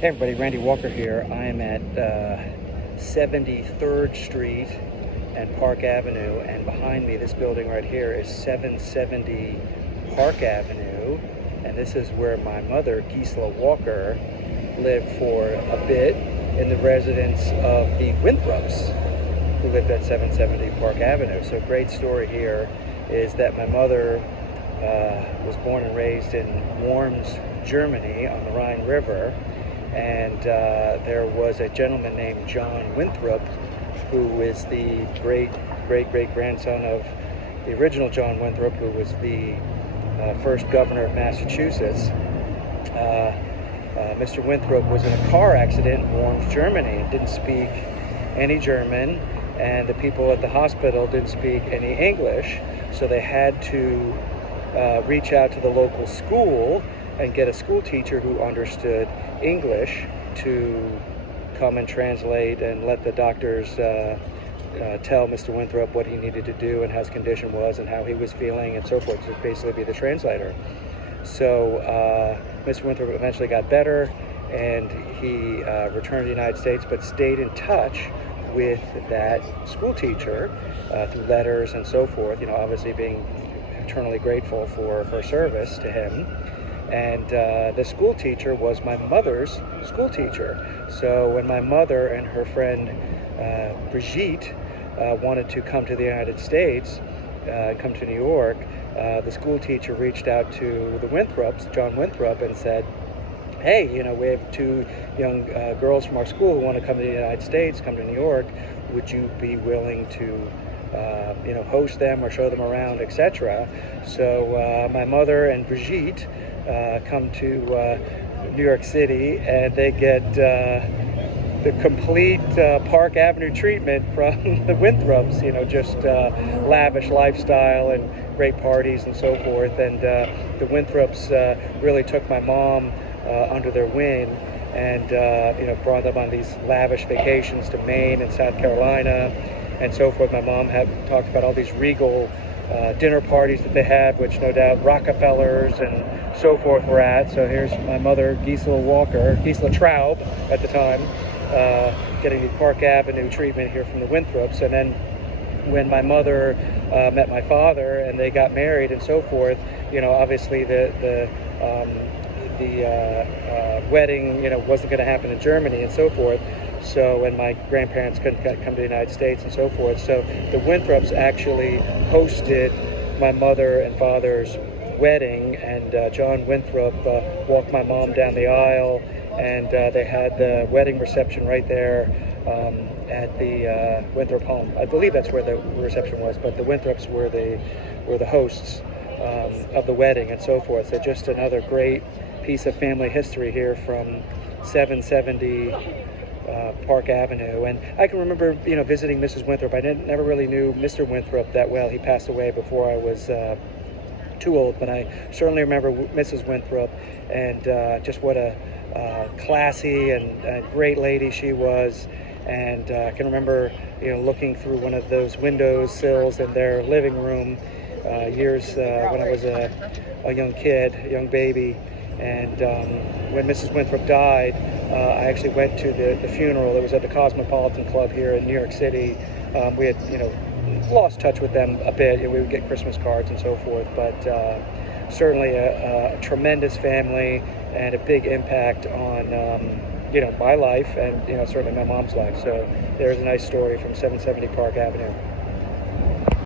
Hey everybody, Randy Walker here. I am at 73rd Street and Park Avenue, and behind me, this building right here is 770 Park Avenue, and this is where my mother, Gisela Walker, lived for a bit in the residence of the Winthrops, who lived at 770 Park Avenue. So great story here is that my mother was born and raised in Worms, Germany on the Rhine River. And there was a gentleman named John Winthrop, who is the great-great-grandson of the original John Winthrop, who was the first governor of Massachusetts. Mr. Winthrop was in a car accident in Worms, Germany, and didn't speak any German, and the people at the hospital didn't speak any English, so they had to reach out to the local school and get a school teacher who understood English to come and translate and let the doctors tell Mr. Winthrop what he needed to do and how his condition was and how he was feeling and so forth, to basically be the translator. So Mr. Winthrop eventually got better, and he returned to the United States, but stayed in touch with that school teacher through letters and so forth, obviously being eternally grateful for her service to him. And the school teacher was my mother's school teacher. So when my mother and her friend Brigitte wanted to come to the United States, come to New York, the school teacher reached out to the Winthrops, John Winthrop, and said, hey, we have two young girls from our school who want to come to the United States, come to New York. Would you be willing to host them or show them around, etc.? So my mother and Brigitte come to New York City, and they get the complete Park Avenue treatment from the Winthrops, just lavish lifestyle and great parties and so forth. And the Winthrops really took my mom under their wing and brought them on these lavish vacations to Maine and South Carolina and so forth. My mom had talked about all these regal dinner parties that they had, which no doubt Rockefellers and so forth were at. So here's my mother, Gisela Walker, Gisela Traub at the time, getting the Park Avenue treatment here from the Winthrops. And then when my mother met my father and they got married and so forth, obviously the wedding, wasn't going to happen in Germany and so forth. So, and my grandparents couldn't come to the United States and so forth. So the Winthrops actually hosted my mother and father's wedding, and John Winthrop walked my mom down the aisle, and they had the wedding reception right there at the Winthrop home. I believe that's where the reception was, but the Winthrops were the hosts of the wedding and so forth. So just another great piece of family history here from 770 Park Avenue. And I can remember, visiting Mrs. Winthrop. I never really knew Mr. Winthrop that well. He passed away before I was too old, but I certainly remember Mrs. Winthrop, and just what a classy and great lady she was. And I can remember, looking through one of those window sills in their living room years when I was a young kid, a young baby. And when Mrs. Winthrop died, I actually went to the funeral. It was at the Cosmopolitan Club here in New York City. We had, lost touch with them a bit. We would get Christmas cards and so forth, but certainly a tremendous family and a big impact on, my life and, certainly my mom's life. So there's a nice story from 770 Park Avenue.